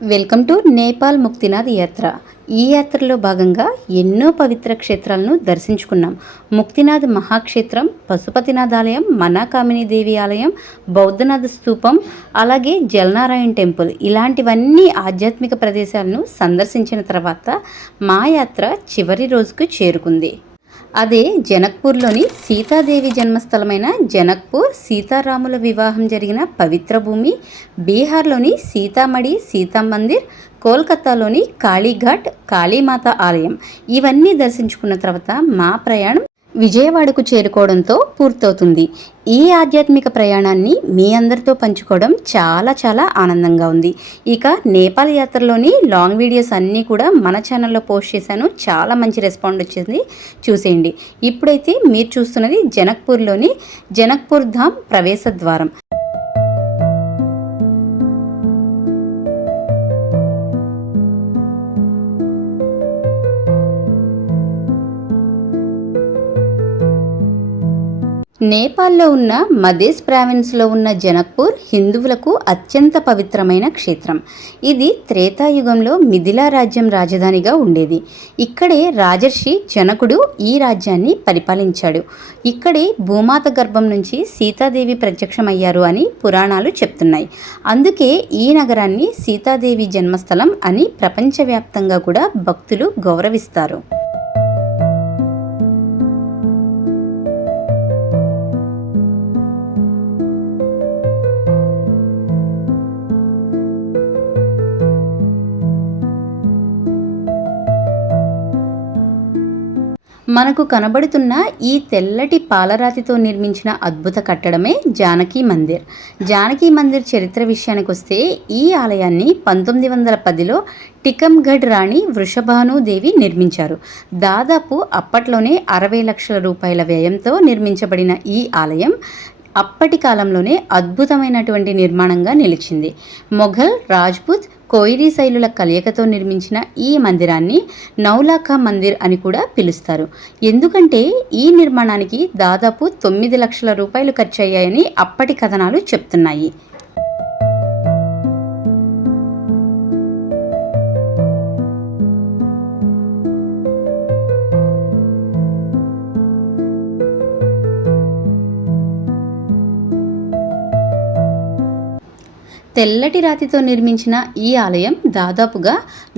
Welcome to Nepal Muktinath యాత్ర. ఈ యాత్రలో భాగంగా ఎన్నో పవిత్ర క్షేత్రాలను దర్శించుకున్నాం. ముక్తినాథ్ మహాక్షేత్రం, పశుపతినాథ్ ఆలయం, మనాకామిని దేవి ఆలయం, బౌద్ధనాథ స్తూపం, అలాగే జలనారాయణ టెంపుల్ ఇలాంటివన్నీ ఆధ్యాత్మిక ప్రదేశాలను సందర్శించిన తర్వాత మా యాత్ర చివరి రోజుకు చేరుకుంది. అదే జనక్పూర్లోని సీతాదేవి జన్మస్థలమైన జనక్పూర్, సీతారాముల వివాహం జరిగిన పవిత్ర భూమి, బీహార్లోని సీతామఢి సీతా మందిర్, కోల్కతాలోని కాళీఘాట్ కాళీమాత ఆలయం ఇవన్నీ దర్శించుకున్న తర్వాత మా ప్రయాణం విజయవాడకు చేరుకోవడంతో పూర్తవుతుంది. ఈ ఆధ్యాత్మిక ప్రయాణాన్ని మీ అందరితో పంచుకోవడం చాలా చాలా ఆనందంగా ఉంది. ఇక నేపాల్ యాత్రలోని లాంగ్ వీడియోస్ అన్నీ కూడా మన ఛానల్లో పోస్ట్ చేశాను. చాలా మంచి రెస్పాండ్ వచ్చింది, చూసేయండి. ఇప్పుడైతే మీరు చూస్తున్నది జనక్పూర్లోని జనక్పూర్ ధామ్ ప్రవేశ ద్వారం. నేపాల్లో ఉన్న మధేస్ ప్రావిన్స్లో ఉన్న జనక్పూర్ హిందువులకు అత్యంత పవిత్రమైన క్షేత్రం. ఇది త్రేతాయుగంలో మిథిలా రాజ్యం రాజధానిగా ఉండేది. ఇక్కడే రాజర్షి జనకుడు ఈ రాజ్యాన్ని పరిపాలించాడు. ఇక్కడే భూమాత గర్భం నుంచి సీతాదేవి ప్రత్యక్షమయ్యారు అని పురాణాలు చెప్తున్నాయి. అందుకే ఈ నగరాన్ని సీతాదేవి జన్మస్థలం అని ప్రపంచవ్యాప్తంగా కూడా భక్తులు గౌరవిస్తారు. మనకు కనబడుతున్న ఈ తెల్లటి పాలరాతితో నిర్మించిన అద్భుత కట్టడమే జానకి మందిర్. జానకి మందిర్ చరిత్ర విషయానికి వస్తే ఈ ఆలయాన్ని 1910లో టికమ్గఢ్ రాణి వృషభానుదేవి నిర్మించారు. దాదాపు అప్పట్లోనే 60 లక్షల రూపాయల వ్యయంతో నిర్మించబడిన ఈ ఆలయం అప్పటి కాలంలోనే అద్భుతమైనటువంటి నిర్మాణంగా నిలిచింది. మొఘల్, రాజ్పుత్, కోయిరీ శైలుల కలయికతో నిర్మించిన ఈ మందిరాన్ని నౌలాఖా మందిర్ అని కూడా పిలుస్తారు. ఎందుకంటే ఈ నిర్మాణానికి దాదాపు 9 లక్షల రూపాయలు ఖర్చయ్యాయని అప్పటి కథనాలు చెప్తున్నాయి. తెల్లటి రాతితో నిర్మించిన ఈ ఆలయం దాదాపుగా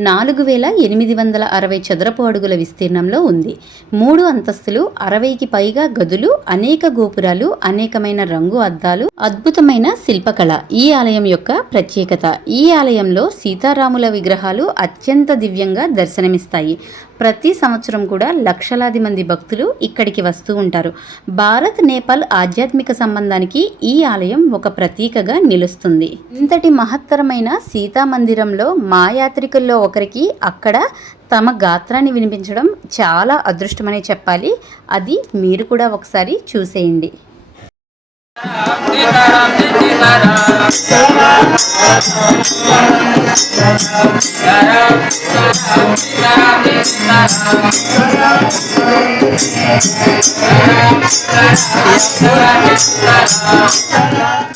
4860 చదరపు అడుగుల విస్తీర్ణంలో ఉంది. 3 అంతస్తులు, 60కి పైగా గదులు, అనేక గోపురాలు, అనేకమైన రంగు అద్దాలు, అద్భుతమైన శిల్పకళ ఈ ఆలయం యొక్క ప్రత్యేకత. ఈ ఆలయంలో సీతారాముల విగ్రహాలు అత్యంత దివ్యంగా దర్శనమిస్తాయి. ప్రతి సంవత్సరం కూడా లక్షలాది మంది భక్తులు ఇక్కడికి వస్తూ ఉంటారు. భారత్ నేపాల్ ఆధ్యాత్మిక సంబంధానికి ఈ ఆలయం ఒక ప్రతీకగా నిలుస్తుంది. ఇంతటి మహత్తరమైన సీతా మందిరంలో మా యాత్రికుల్లో ఒకరికి అక్కడ తమ గాత్రాన్ని వినిపించడం చాలా అదృష్టమనే చెప్పాలి. అది మీరు కూడా ఒకసారి చూసేయండి.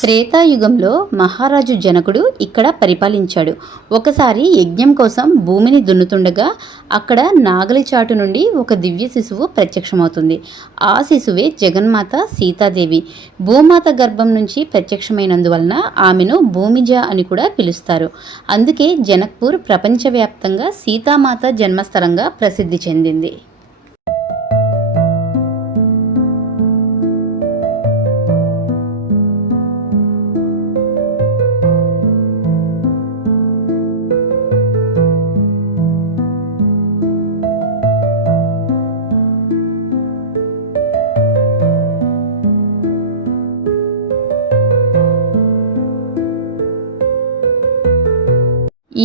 త్రేతాయుగంలో మహారాజు జనకుడు ఇక్కడ పరిపాలించాడు. ఒకసారి యజ్ఞం కోసం భూమిని దున్నుతుండగా అక్కడ నాగలి చాటు నుండి ఒక దివ్య శిశువు ప్రత్యక్షమవుతుంది. ఆ శిశువే జగన్మాత సీతాదేవి. భూమాత గర్భం నుంచి ప్రత్యక్షమైనందువలన ఆమెను భూమిజ అని కూడా పిలుస్తారు. అందుకే జనక్పూర్ ప్రపంచవ్యాప్తంగా సీతామాత జన్మస్థలంగా ప్రసిద్ధి చెందింది.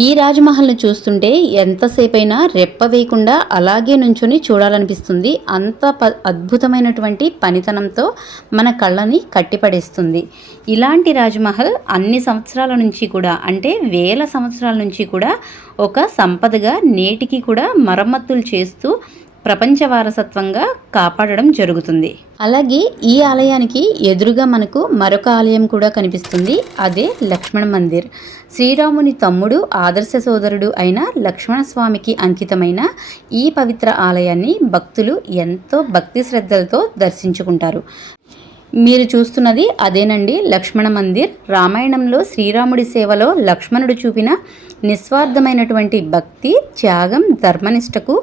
ఈ రాజ్మహల్ను చూస్తుంటే ఎంతసేపైనా రెప్ప వేయకుండా అలాగే నుంచొని చూడాలనిపిస్తుంది. అంత అద్భుతమైనటువంటి పనితనంతో మన కళ్ళని కట్టిపడేస్తుంది. ఇలాంటి రాజ్మహల్ అన్ని సంవత్సరాల నుంచి కూడా, అంటే వేల సంవత్సరాల నుంచి కూడా ఒక సంపదగా నేటికి కూడా మరమ్మతులు చేస్తూ ప్రపంచ వారసత్వంగా కాపాడడం జరుగుతుంది. అలాగే ఈ ఆలయానికి ఎదురుగా మనకు మరొక ఆలయం కూడా కనిపిస్తుంది. అదే లక్ష్మణ మందిర్. శ్రీరాముని తమ్ముడు, ఆదర్శ సోదరుడు అయిన లక్ష్మణస్వామికి అంకితమైన ఈ పవిత్ర ఆలయాన్ని భక్తులు ఎంతో భక్తి శ్రద్ధలతో దర్శించుకుంటారు. మీరు చూస్తున్నది అదేనండి లక్ష్మణ మందిర్. రామాయణంలో శ్రీరాముడి సేవలో లక్ష్మణుడు చూపిన నిస్వార్థమైనటువంటి భక్తి, త్యాగం, ధర్మనిష్టకు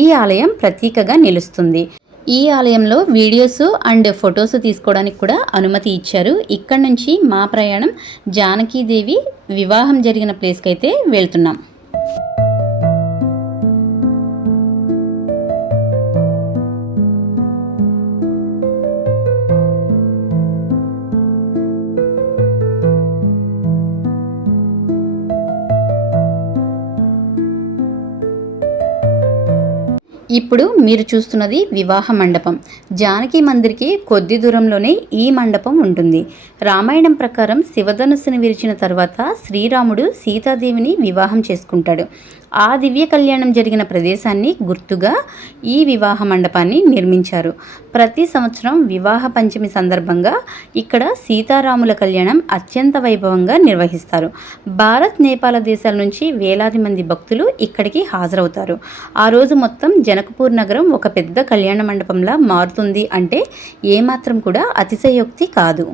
ఈ ఆలయం ప్రతీకగా నిలుస్తుంది. ఈ ఆలయంలో వీడియోస్ అండ్ ఫొటోస్ తీసుకోవడానికి కూడా అనుమతి ఇచ్చారు. ఇక్కడ నుంచి మా ప్రయాణం జానకీదేవి వివాహం జరిగిన ప్లేస్కి అయితే వెళ్తున్నాం. ఇప్పుడు మీరు చూస్తున్నది వివాహ మండపం. జానకి మందిర్కి కొద్ది దూరంలోనే ఈ మండపం ఉంటుంది. రామాయణం ప్రకారం శివధనుస్సును విరిచిన తర్వాత శ్రీరాముడు సీతాదేవిని వివాహం చేసుకుంటాడు. ఆ దివ్య కళ్యాణం జరిగిన ప్రదేశాన్ని గుర్తుగా ఈ వివాహ మండపాన్ని నిర్మించారు. ప్రతి సంవత్సరం వివాహ పంచమి సందర్భంగా ఇక్కడ సీతారాముల కళ్యాణం అత్యంత వైభవంగా నిర్వహిస్తారు. భారత్, నేపాల దేశాల నుంచి వేలాది మంది భక్తులు ఇక్కడికి హాజరవుతారు. ఆ రోజు మొత్తం జనకపూర్ నగరం ఒక పెద్ద కళ్యాణ మండపంలా మారుతుంది అంటే ఏమాత్రం కూడా అతిశయోక్తి కాదు.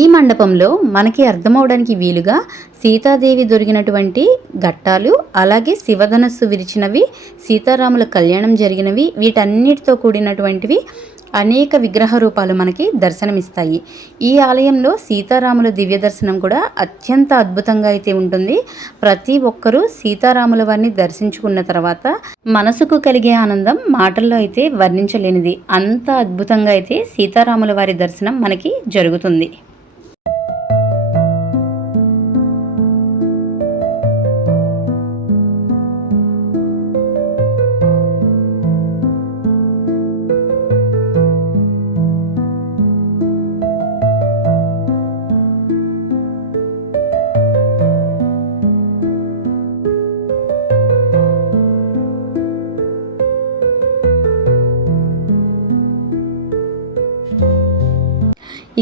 ఈ మండపంలో మనకి అర్థమవడానికి వీలుగా సీతాదేవి దొరికినటువంటి ఘట్టాలు, అలాగే శివధనస్సు విరిచినవి, సీతారాముల కళ్యాణం జరిగినవి, వీటన్నిటితో కూడినటువంటివి అనేక విగ్రహ రూపాలు మనకి దర్శనమిస్తాయి. ఈ ఆలయంలో సీతారాముల దివ్య దర్శనం కూడా అత్యంత అద్భుతంగా అయితే ఉంటుంది. ప్రతి ఒక్కరూ సీతారాముల వారిని దర్శించుకున్న తర్వాత మనసుకు కలిగే ఆనందం మాటల్లో అయితే వర్ణించలేనిది. అంత అద్భుతంగా అయితే సీతారాముల వారి దర్శనం మనకి జరుగుతుంది.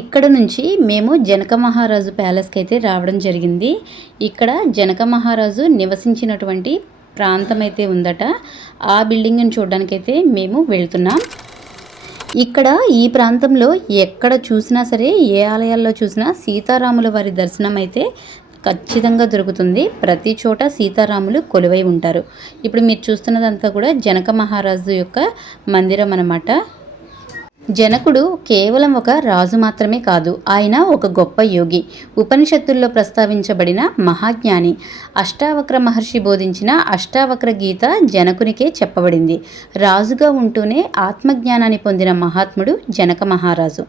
ఇక్కడ నుంచి మేము జనక మహారాజు ప్యాలెస్కి అయితే రావడం జరిగింది. ఇక్కడ జనక మహారాజు నివసించినటువంటి ప్రాంతం అయితే ఉందట. ఆ బిల్డింగ్ని చూడడానికైతే మేము వెళ్తున్నాం. ఇక్కడ ఈ ప్రాంతంలో ఎక్కడ చూసినా సరే, ఏ ఆలయాల్లో చూసినా సీతారాముల వారి దర్శనం అయితే ఖచ్చితంగా దొరుకుతుంది. ప్రతి చోట సీతారాములు కొలువై ఉంటారు. ఇప్పుడు మీరు చూస్తున్నదంతా కూడా జనక మహారాజు యొక్క మందిరం అన్నమాట. జనకుడు కేవలం ఒక రాజు మాత్రమే కాదు, ఆయన ఒక గొప్ప యోగి, ఉపనిషత్తుల్లో ప్రస్తావించబడిన మహాజ్ఞాని. అష్టావక్ర మహర్షి బోధించిన అష్టావక్ర గీత జనకునికే చెప్పబడింది. రాజుగా ఉంటూనే ఆత్మజ్ఞానాన్ని పొందిన మహాత్ముడు జనక మహారాజు.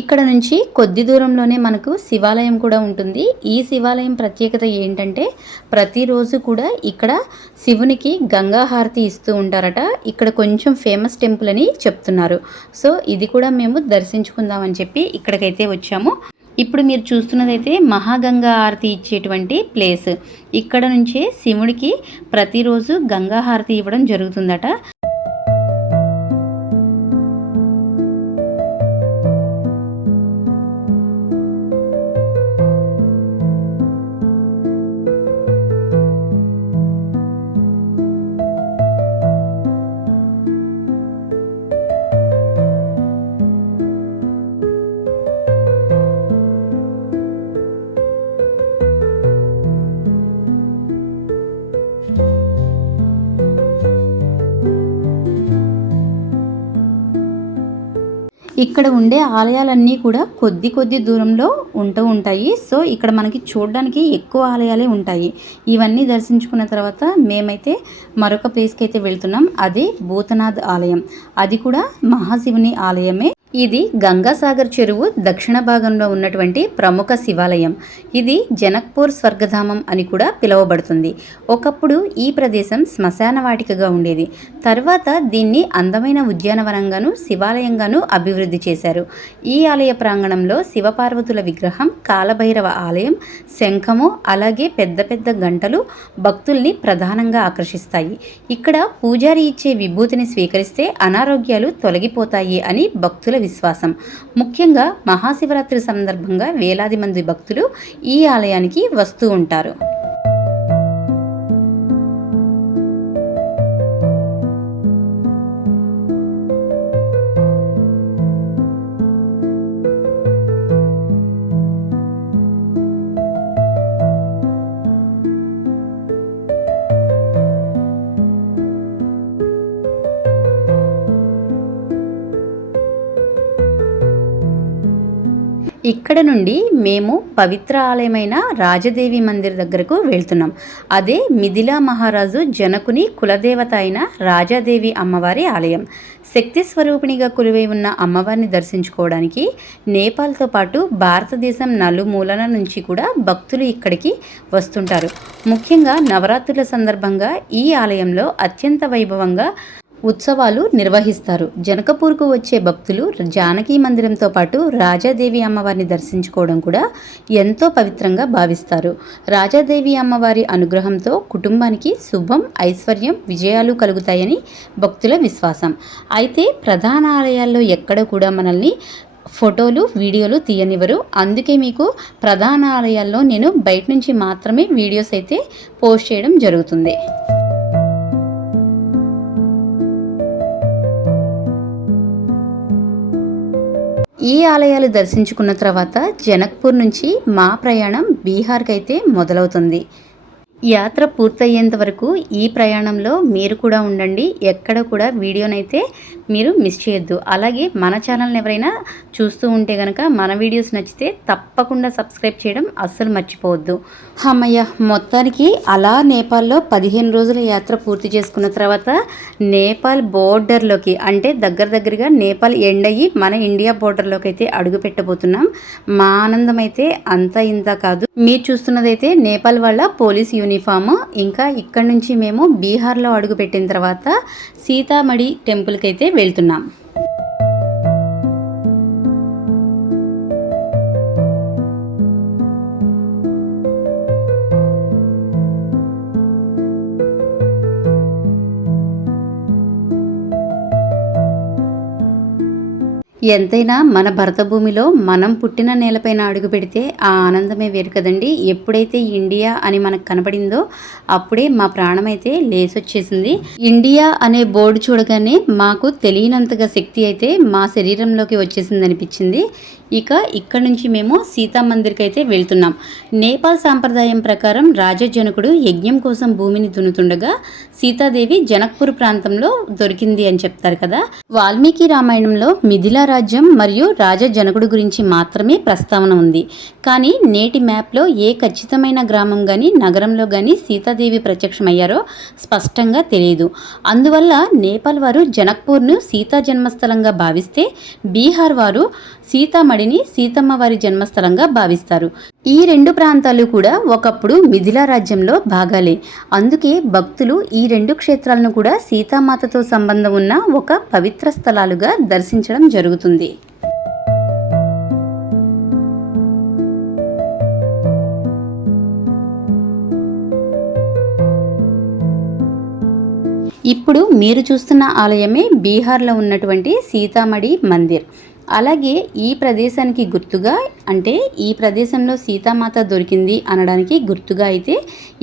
ఇక్కడ నుంచి కొద్ది దూరంలోనే మనకు శివాలయం కూడా ఉంటుంది. ఈ శివాలయం ప్రత్యేకత ఏంటంటే ప్రతిరోజు కూడా ఇక్కడ శివునికి గంగా హారతి ఇస్తూ ఉంటారట. ఇక్కడ కొంచెం ఫేమస్ టెంపుల్ అని చెప్తున్నారు. సో ఇది కూడా మేము దర్శించుకుందామని చెప్పి ఇక్కడికైతే వచ్చాము. ఇప్పుడు మీరు చూస్తున్నదైతే మహాగంగా హారతి ఇచ్చేటువంటి ప్లేస్. ఇక్కడ నుంచే శివుడికి ప్రతిరోజు గంగా హారతి ఇవ్వడం జరుగుతుందట. ఇక్కడ ఉండే ఆలయాలన్నీ కూడా కొద్ది దూరంలో ఉంటాయి. సో ఇక్కడ మనకి చూడడానికి ఎక్కువ ఆలయాలే ఉంటాయి. ఇవన్నీ దర్శించుకున్న తర్వాత మేమైతే మరొక ప్లేస్కి అయితే వెళ్తున్నాం. అదే భూతనాథ్ ఆలయం. అది కూడా మహాశివుని ఆలయమే. ఇది గంగాసాగర్ చెరువు దక్షిణ భాగంలో ఉన్నటువంటి ప్రముఖ శివాలయం. ఇది జనక్పూర్ స్వర్గధామం అని కూడా పిలువబడుతుంది. ఒకప్పుడు ఈ ప్రదేశం శ్మశాన వాటికగా ఉండేది. తర్వాత దీన్ని అందమైన ఉద్యానవనంగాను శివాలయంగాను అభివృద్ధి చేశారు. ఈ ఆలయ ప్రాంగణంలో శివపార్వతుల విగ్రహం, కాలభైరవ ఆలయం, శంఖము, అలాగే పెద్ద పెద్ద గంటలు భక్తుల్ని ప్రధానంగా ఆకర్షిస్తాయి. ఇక్కడ పూజారి ఇచ్చే విభూతిని స్వీకరిస్తే అనారోగ్యాలు తొలగిపోతాయి అని భక్తుల విశ్వాసం. ముఖ్యంగా మహాశివరాత్రి సందర్భంగా వేలాది మంది భక్తులు ఈ ఆలయానికి వస్తూ ఉంటారు. ఇక్కడ నుండి మేము పవిత్ర ఆలయమైన రాజదేవి మందిర్ దగ్గరకు వెళ్తున్నాం. అదే మిథిలా మహారాజు జనకుని కులదేవత అయిన రాజాదేవి అమ్మవారి ఆలయం. శక్తి స్వరూపిణిగా కొలువై ఉన్న అమ్మవారిని దర్శించుకోవడానికి నేపాల్తో పాటు భారతదేశం నలుమూలల నుంచి కూడా భక్తులు ఇక్కడికి వస్తుంటారు. ముఖ్యంగా నవరాత్రుల సందర్భంగా ఈ ఆలయంలో అత్యంత వైభవంగా ఉత్సవాలు నిర్వహిస్తారు. జనకపూర్కు వచ్చే భక్తులు జానకి మందిరంతో పాటు రాజాదేవి అమ్మవారిని దర్శించుకోవడం కూడా ఎంతో పవిత్రంగా భావిస్తారు. రాజాదేవి అమ్మవారి అనుగ్రహంతో కుటుంబానికి శుభం, ఐశ్వర్యం, విజయాలు కలుగుతాయని భక్తుల విశ్వాసం. అయితే ప్రధాన ఆలయాల్లో ఎక్కడ కూడా మనల్ని ఫోటోలు, వీడియోలు తీయనివ్వరు. అందుకే మీకు ప్రధాన ఆలయాల్లో నేను బయట నుంచి మాత్రమే వీడియోస్ అయితే పోస్ట్ చేయడం జరుగుతుంది. ఈ ఆలయాలు దర్శించుకున్న తర్వాత జనక్పూర్ నుంచి మా ప్రయాణం బీహార్కి అయితే మొదలవుతుంది. యాత్ర పూర్తయ్యేంత వరకు ఈ ప్రయాణంలో మీరు కూడా ఉండండి. ఎక్కడ కూడా వీడియోనైతే మీరు మిస్ చేయొద్దు. అలాగే మన ఛానల్ని ఎవరైనా చూస్తూ ఉంటే కనుక మన వీడియోస్ నచ్చితే తప్పకుండా సబ్స్క్రైబ్ చేయడం అస్సలు మర్చిపోవద్దు. అమ్మయ్య, మొత్తానికి అలా నేపాల్లో 15 రోజుల యాత్ర పూర్తి చేసుకున్న తర్వాత నేపాల్ బోర్డర్లోకి, అంటే దగ్గరగా నేపాల్ ఎండ్ అయ్యి మన ఇండియా బోర్డర్లోకి అయితే అడుగు పెట్టబోతున్నాం. మా ఆనందం అయితే అంతా ఇంత కాదు. మీరు చూస్తున్నదైతే నేపాల్ వాళ్ళ పోలీస్ యూనిఫామ్. ఇంకా ఇక్కడ నుంచి మేము బీహార్లో అడుగు పెట్టిన తర్వాత సీతామఢి టెంపుల్కి అయితే వెళ్తున్నాం. ఎంతైనా మన భరత భూమిలో మనం పుట్టిన నేలపైన అడుగు పెడితే ఆ ఆనందమే వేరు కదండి. ఎప్పుడైతే ఇండియా అని మనకు కనపడిందో అప్పుడే మా ప్రాణం అయితే లేసొచ్చేసింది. ఇండియా అనే బోర్డు చూడగానే మాకు తెలియనంతగా శక్తి అయితే మా శరీరంలోకి వచ్చేసింది అనిపించింది. ఇక ఇక్కడ నుంచి మేము సీతా మందిర్కి అయితే వెళ్తున్నాం. నేపాల్ సాంప్రదాయం ప్రకారం రాజజనకుడు యజ్ఞం కోసం భూమిని దున్నుతుండగా సీతాదేవి జనక్పూర్ ప్రాంతంలో దొరికింది అని చెప్తారు కదా. వాల్మీకి రామాయణంలో మిథిలా రాజ్యం మరియు రాజా జనకుడు గురించి మాత్రమే ప్రస్తావన ఉంది. కానీ నేటి మ్యాప్లో ఏ ఖచ్చితమైన గ్రామం కానీ నగరంలో కానీ సీతాదేవి ప్రత్యక్షమయ్యారో స్పష్టంగా తెలియదు. అందువల్ల నేపాల్ వారు జనక్పూర్ను సీతా జన్మస్థలంగా భావిస్తే బీహార్ వారు సీతామఢిని సీతమ్మ వారి జన్మస్థలంగా భావిస్తారు. ఈ రెండు ప్రాంతాలు కూడా ఒకప్పుడు మిథిలా రాజ్యంలో భాగాలే. అందుకే భక్తులు ఈ రెండు క్షేత్రాలను కూడా సీతామాతతో సంబంధం ఉన్న ఒక పవిత్ర స్థలాలుగా దర్శించడం జరుగుతుంది. ఇప్పుడు మీరు చూస్తున్న ఆలయమే బీహార్లో ఉన్నటువంటి సీతామఢి మందిర్. అలాగే ఈ ప్రదేశానికి గుర్తుగా, అంటే ఈ ప్రదేశంలో సీతామాత దొరికింది అనడానికి గుర్తుగా అయితే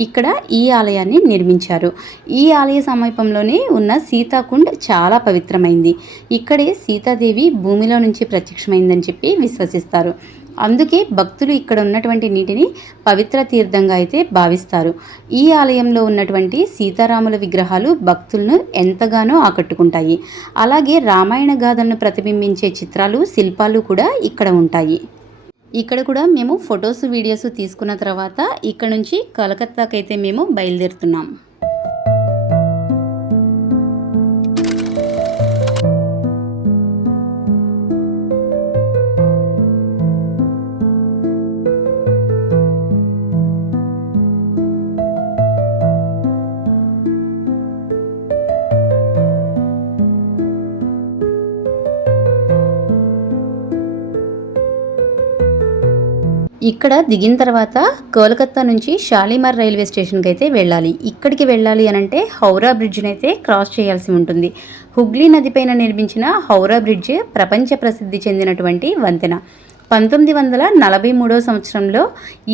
ఇక్కడ ఈ ఆలయాన్ని నిర్మించారు. ఈ ఆలయ సమీపంలోనే ఉన్న సీతాకుండ్ చాలా పవిత్రమైంది. ఇక్కడే సీతాదేవి భూమిలో నుంచి ప్రత్యక్షమైందని చెప్పి విశ్వసిస్తారు. అందుకే భక్తులు ఇక్కడ ఉన్నటువంటి నీటిని పవిత్ర తీర్థంగా అయితే భావిస్తారు. ఈ ఆలయంలో ఉన్నటువంటి సీతారాముల విగ్రహాలు భక్తులను ఎంతగానో ఆకట్టుకుంటాయి. అలాగే రామాయణ గాథలను ప్రతిబింబించే చిత్రాలు, శిల్పాలు కూడా ఇక్కడ ఉంటాయి. ఇక్కడ కూడా మేము ఫొటోస్, వీడియోస్ తీసుకున్న తర్వాత ఇక్కడ నుంచి కలకత్తాకైతే మేము బయలుదేరుతున్నాం. ఇక్కడ దిగిన తర్వాత కోల్కతా నుంచి షాలిమార్ రైల్వే స్టేషన్కి అయితే వెళ్ళాలి. ఇక్కడికి వెళ్ళాలి అనంటే హౌరా బ్రిడ్జ్ని అయితే క్రాస్ చేయాల్సి ఉంటుంది. హుగ్లీ నదిపైన నిర్మించిన హౌరా బ్రిడ్జ్ ప్రపంచ ప్రసిద్ధి చెందినటువంటి వంతెన. 1943 సంవత్సరంలో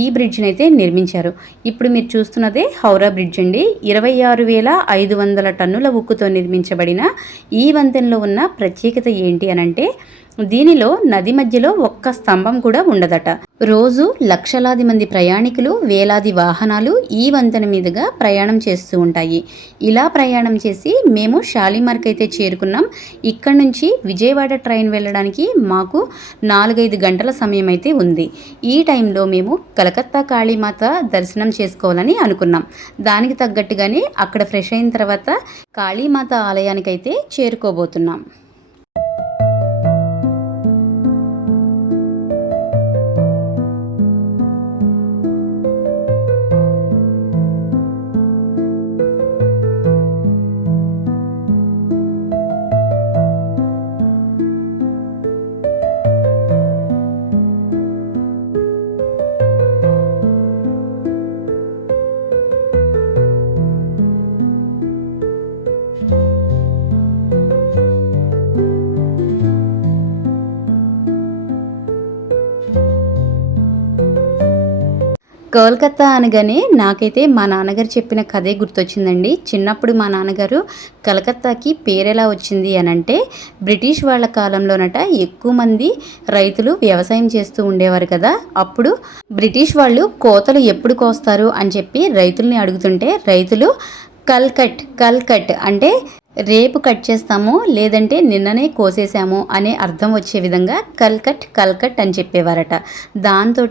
ఈ బ్రిడ్జ్ని అయితే నిర్మించారు. ఇప్పుడు మీరు చూస్తున్నదే హౌరా బ్రిడ్జ్ అండి. 26,500 టన్నుల ఉక్కుతో నిర్మించబడిన ఈ వంతెనలో ఉన్న ప్రత్యేకత ఏంటి అనంటే దీనిలో నది మధ్యలో ఒక్క స్తంభం కూడా ఉండదట. రోజు లక్షలాది మంది ప్రయాణికులు, వేలాది వాహనాలు ఈ వంతెన మీదుగా ప్రయాణం చేస్తూ ఉంటాయి. ఇలా ప్రయాణం చేసి మేము షాలిమార్కి అయితే చేరుకున్నాం. ఇక్కడ నుంచి విజయవాడ ట్రైన్ వెళ్ళడానికి మాకు 4-5 గంటల సమయం అయితే ఉంది. ఈ టైంలో మేము కలకత్తా కాళీమాత దర్శనం చేసుకోవాలని అనుకున్నాం. దానికి తగ్గట్టుగానే అక్కడ ఫ్రెష్ అయిన తర్వాత కాళీమాత ఆలయానికైతే చేరుకోబోతున్నాం. కోల్కతా అనగానే నాకైతే మా నాన్నగారు చెప్పిన కథే గుర్తొచ్చిందండి. చిన్నప్పుడు మా నాన్నగారు కలకత్తాకి పేరెలా వచ్చింది అనంటే బ్రిటిష్ వాళ్ళ కాలంలోనట ఎక్కువ మంది రైతులు వ్యవసాయం చేస్తూ ఉండేవారు కదా. అప్పుడు బ్రిటిష్ వాళ్ళు కోతలు ఎప్పుడు కోస్తారు అని చెప్పి రైతుల్ని అడుగుతుంటే రైతులు కల్కట్ అంటే రేపు కట్ చేస్తాము, లేదంటే నిన్ననే కోసేసాము అనే అర్థం వచ్చే విధంగా కల్కట్ అని చెప్పేవారట. దాంతో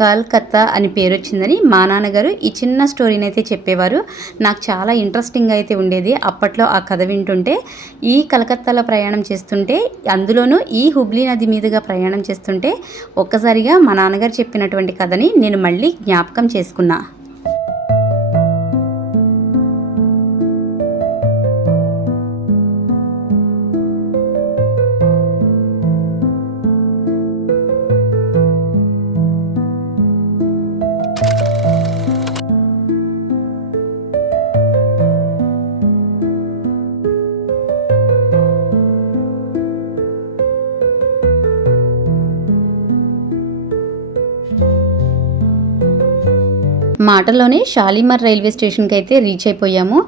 కల్కత్తా అని పేరు వచ్చిందని మా నాన్నగారు ఈ చిన్న స్టోరీని అయితే చెప్పేవారు. నాకు చాలా ఇంట్రెస్టింగ్ అయితే ఉండేది అప్పట్లో ఆ కథ వింటుంటే. ఈ కలకత్తాలో ప్రయాణం చేస్తుంటే, అందులోనూ ఈ హుగ్లీ నది మీదుగా ప్రయాణం చేస్తుంటే ఒక్కసారిగా మా నాన్నగారు చెప్పినటువంటి కథని నేను మళ్ళీ జ్ఞాపకం చేసుకున్నా. మాటలోనే షాలిమార్ రైల్వే స్టేషన్కి అయితే రీచ్ అయిపోయాము.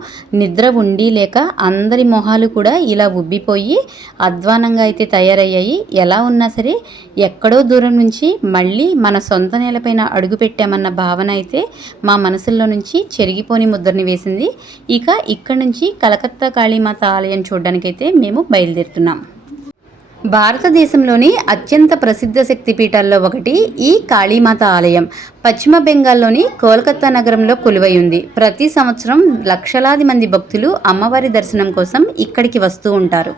నిద్ర ఉండి లేక అందరి మొహాలు కూడా ఇలా ఉబ్బిపోయి అధ్వానంగా అయితే తయారయ్యాయి. ఎలా ఉన్నా సరే ఎక్కడో దూరం నుంచి మళ్ళీ మన సొంత నేలపైన అడుగు పెట్టామన్న భావన అయితే మా మనసుల్లో నుంచి చెరిగిపోని ముద్రని వేసింది. ఇక ఇక్కడ నుంచి కలకత్తా కాళీమాత ఆలయం చూడడానికైతే మేము బయలుదేరుతున్నాం. భారతదేశంలోని అత్యంత ప్రసిద్ధ శక్తిపీఠాల్లో ఒకటి ఈ కాళీమాత ఆలయం. పశ్చిమ బెంగాల్లోని కోల్కతా నగరంలో కొలువై ఉంది. ప్రతి సంవత్సరం లక్షలాది మంది భక్తులు అమ్మవారి దర్శనం కోసం ఇక్కడికి వస్తూ ఉంటారు.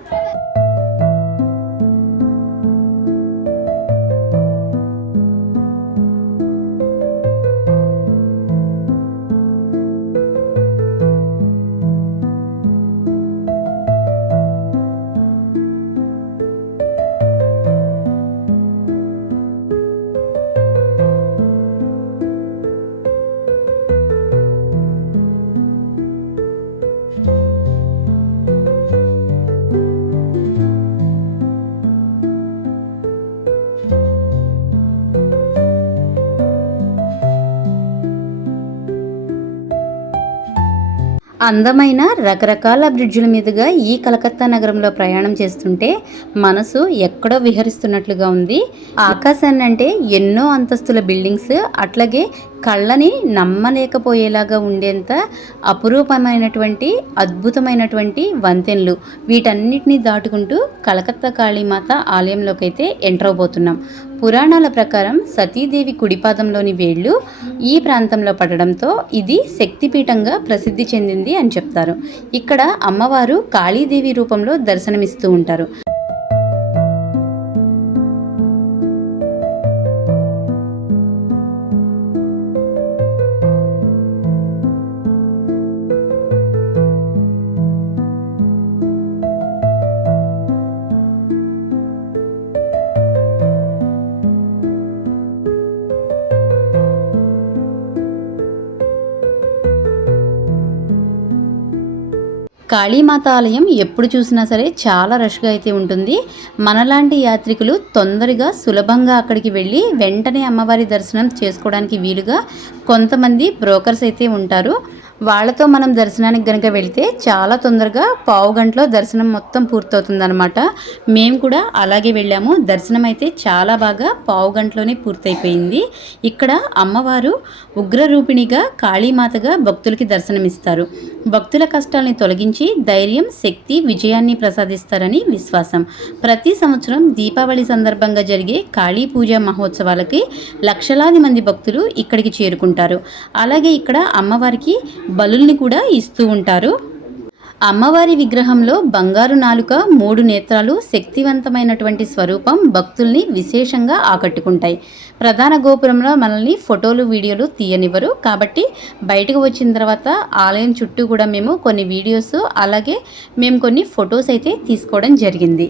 అందమైన రకరకాల బ్రిడ్జుల మీదుగా ఈ కలకత్తా నగరంలో ప్రయాణం చేస్తుంటే మనసు ఎక్కడో విహరిస్తున్నట్లుగా ఉంది. ఆకాశాన్ని అంటే ఎన్నో అంతస్తుల బిల్డింగ్స్, అట్లాగే కళ్ళని నమ్మలేకపోయేలాగా ఉండేంత అపురూపమైనటువంటి అద్భుతమైనటువంటి వంతెనలు, వీటన్నిటిని దాటుకుంటూ కలకత్తా కాళీమాత ఆలయంలోకి అయితే ఎంటర్ అవబోతున్నాం. పురాణాల ప్రకారం సతీదేవి కుడిపాదంలోని వేళ్ళు ఈ ప్రాంతంలో పడడంతో ఇది శక్తిపీఠంగా ప్రసిద్ధి చెందింది అని చెప్తారు. ఇక్కడ అమ్మవారు కాళీదేవి రూపంలో దర్శనమిస్తూ ఉంటారు. కాళీమాత ఆలయం ఎప్పుడు చూసినా సరే చాలా రష్గా అయితే ఉంటుంది. మనలాంటి యాత్రికులు తొందరగా సులభంగా అక్కడికి వెళ్ళి వెంటనే అమ్మవారి దర్శనం చేసుకోవడానికి వీలుగా కొంతమంది బ్రోకర్స్ అయితే ఉంటారు. వాళ్ళతో మనం దర్శనానికి గనక వెళితే చాలా తొందరగా పావు గంటలో దర్శనం మొత్తం పూర్తవుతుందన్నమాట. మేము కూడా అలాగే వెళ్ళాము. దర్శనం అయితే చాలా బాగా పావు గంటలోనే పూర్తయిపోయింది. ఇక్కడ అమ్మవారు ఉగ్రరూపిణిగా కాళీమాతగా భక్తులకి దర్శనమిస్తారు. భక్తుల కష్టాలని తొలగించి ధైర్యం, శక్తి, విజయాన్ని ప్రసాదిస్తారని విశ్వాసం. ప్రతి సంవత్సరం దీపావళి సందర్భంగా జరిగే కాళీ పూజ మహోత్సవాలకి లక్షలాది మంది భక్తులు ఇక్కడికి చేరుకుంటారు. అలాగే ఇక్కడ అమ్మవారికి బలుల్ని కూడా ఇస్తూ ఉంటారు. అమ్మవారి విగ్రహంలో బంగారు నాలుక, 3 నేత్రాలు, శక్తివంతమైనటువంటి స్వరూపం భక్తుల్ని విశేషంగా ఆకట్టుకుంటాయి. ప్రధాన గోపురంలో మనల్ని ఫోటోలు, వీడియోలు తీయనివ్వరు. కాబట్టి బయటకు వచ్చిన తర్వాత ఆలయం చుట్టూ కూడా మేము కొన్ని వీడియోస్, అలాగే మేము కొన్ని ఫొటోస్ అయితే తీసుకోవడం జరిగింది.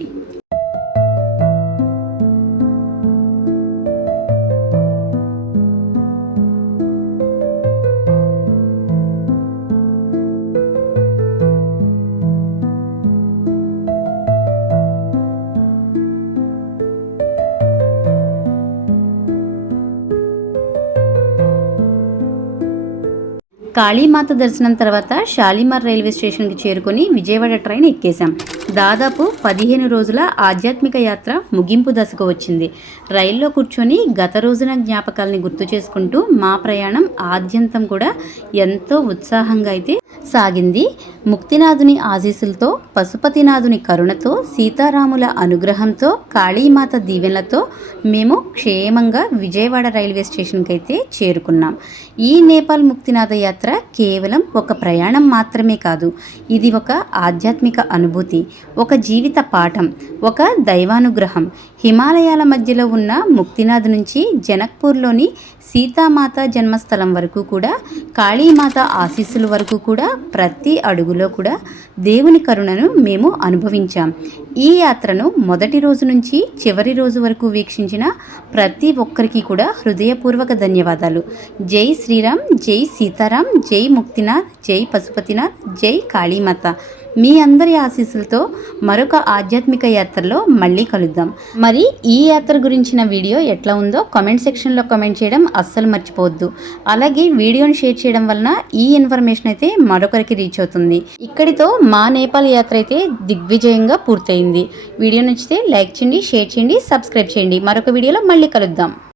కాళీమాత దర్శనం తర్వాత షాలిమార్ రైల్వే స్టేషన్కి చేరుకొని విజయవాడ ట్రైన్ ఎక్కేశాం. దాదాపు 15 రోజుల ఆధ్యాత్మిక యాత్ర ముగింపు దశకు వచ్చింది. రైల్లో కూర్చొని గత రోజున జ్ఞాపకాలని గుర్తు చేసుకుంటూ మా ప్రయాణం ఆద్యంతం కూడా ఎంతో ఉత్సాహంగా అయితే సాగింది. ముక్తినాథుని ఆశీస్సులతో, పశుపతినాథుని కరుణతో, సీతారాముల అనుగ్రహంతో, కాళీమాత దీవెనలతో మేము క్షేమంగా విజయవాడ రైల్వే స్టేషన్కి అయితే చేరుకున్నాం. ఈ నేపాల్ ముక్తినాథ యాత్ర కేవలం ఒక ప్రయాణం మాత్రమే కాదు. ఇది ఒక ఆధ్యాత్మిక అనుభూతి, ఒక జీవిత పాఠం, ఒక దైవానుగ్రహం. హిమాలయాల మధ్యలో ఉన్న ముక్తినాథ్ నుంచి జనక్పూర్లోని సీతామాత జన్మస్థలం వరకు కూడా, కాళీమాత ఆశీస్సుల వరకు కూడా ప్రతి అడుగులో కూడా దేవుని కరుణను మేము అనుభవించాం. ఈ యాత్రను మొదటి రోజు నుంచి చివరి రోజు వరకు వీక్షించిన ప్రతి ఒక్కరికి కూడా హృదయపూర్వక ధన్యవాదాలు. జై శ్రీరామ్, జై సీతారాం, జై ముక్తినాథ్, జై పశుపతినాథ్, జై కాళీమాత. మీ అందరి ఆశీస్సులతో మరొక ఆధ్యాత్మిక యాత్రలో మళ్ళీ కలుద్దాం. మరి ఈ యాత్ర గురించిన వీడియో ఎట్లా ఉందో కామెంట్ సెక్షన్లో కామెంట్ చేయడం అస్సలు మర్చిపోవద్దు. అలాగే వీడియోని షేర్ చేయడం వలన ఈ ఇన్ఫర్మేషన్ అయితే మరొకరికి రీచ్ అవుతుంది. ఇక్కడితో మా నేపాల్ యాత్ర అయితే దిగ్విజయంగా పూర్తయింది. వీడియో నచ్చితే లైక్ చేయండి, షేర్ చేయండి, సబ్స్క్రైబ్ చేయండి. మరొక వీడియోలో మళ్ళీ కలుద్దాం.